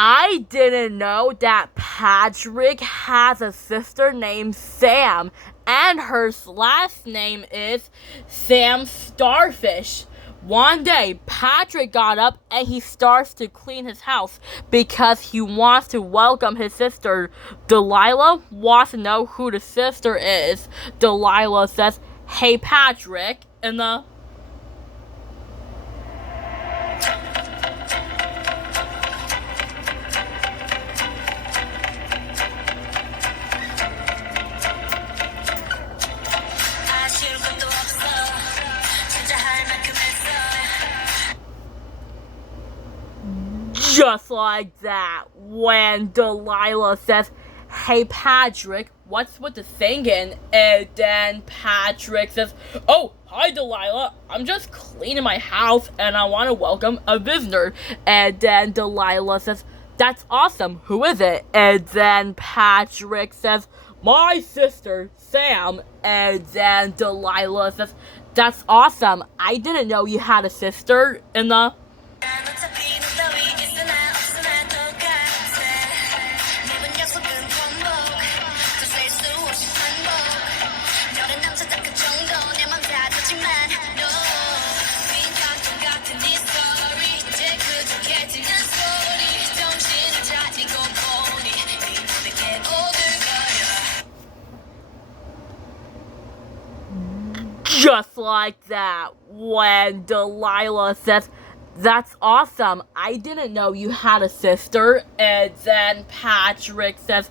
I didn't know that Patrick has a sister named Sam, and her last name is Sam Starfish. One day, Patrick got up and he starts to clean his house because he wants to welcome his sister. Delilah wants to know who the sister is. Delilah says, "Hey Patrick," and just like that, when Delilah says, "Hey Patrick, what's with the singing?" And then Patrick says, "Oh, hi Delilah, I'm just cleaning my house and I want to welcome a visitor." And then Delilah says, "That's awesome, who is it?" And then Patrick says, "My sister, Sam." And then Delilah says, "That's awesome, I didn't know you had a sister." In the just like that, when Delilah says, "That's awesome, I didn't know you had a sister." And then Patrick says,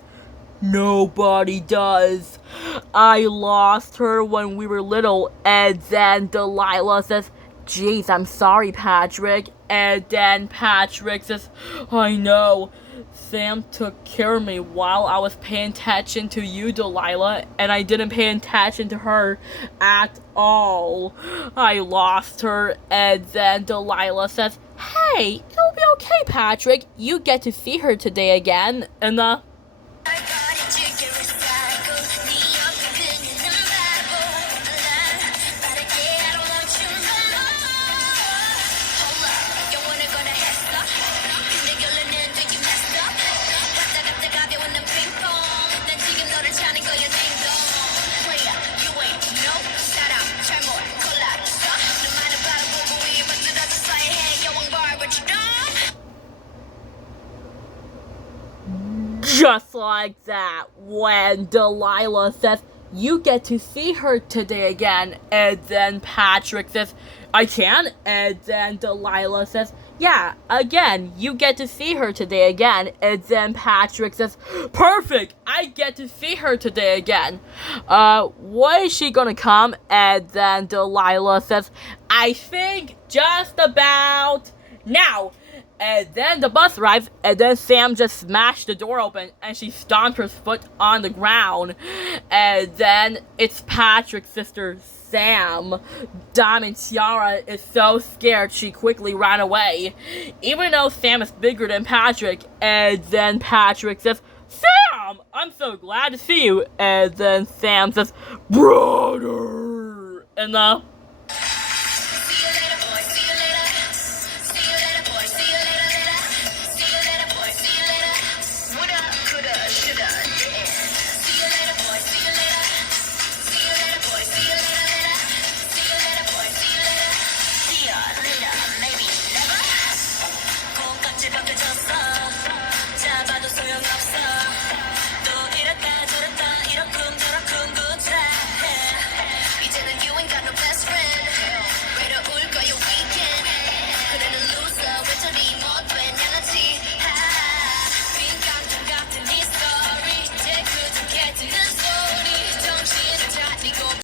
"Nobody does. I lost her when we were little." And then Delilah says, "Geez, I'm sorry, Patrick." And then Patrick says, "I know. Sam took care of me while I was paying attention to you, Delilah, and I didn't pay attention to her at all. I lost her." And then Delilah says, "Hey, it'll be okay, Patrick. You get to see her today again." And just like that, when Delilah says, "You get to see her today again." And then Patrick says, "I can?" And then Delilah says, "Yeah, again, you get to see her today again." And then Patrick says, "Perfect, I get to see her today again. When is she gonna come?" And then Delilah says, "I think just about now." And then the bus arrives, and then Sam just smashed the door open, and she stomped her foot on the ground. And then it's Patrick's sister, Sam. Diamond Tiara is so scared she quickly ran away, even though Sam is bigger than Patrick. And then Patrick says, "Sam, I'm so glad to see you." And then Sam says, "Brother." And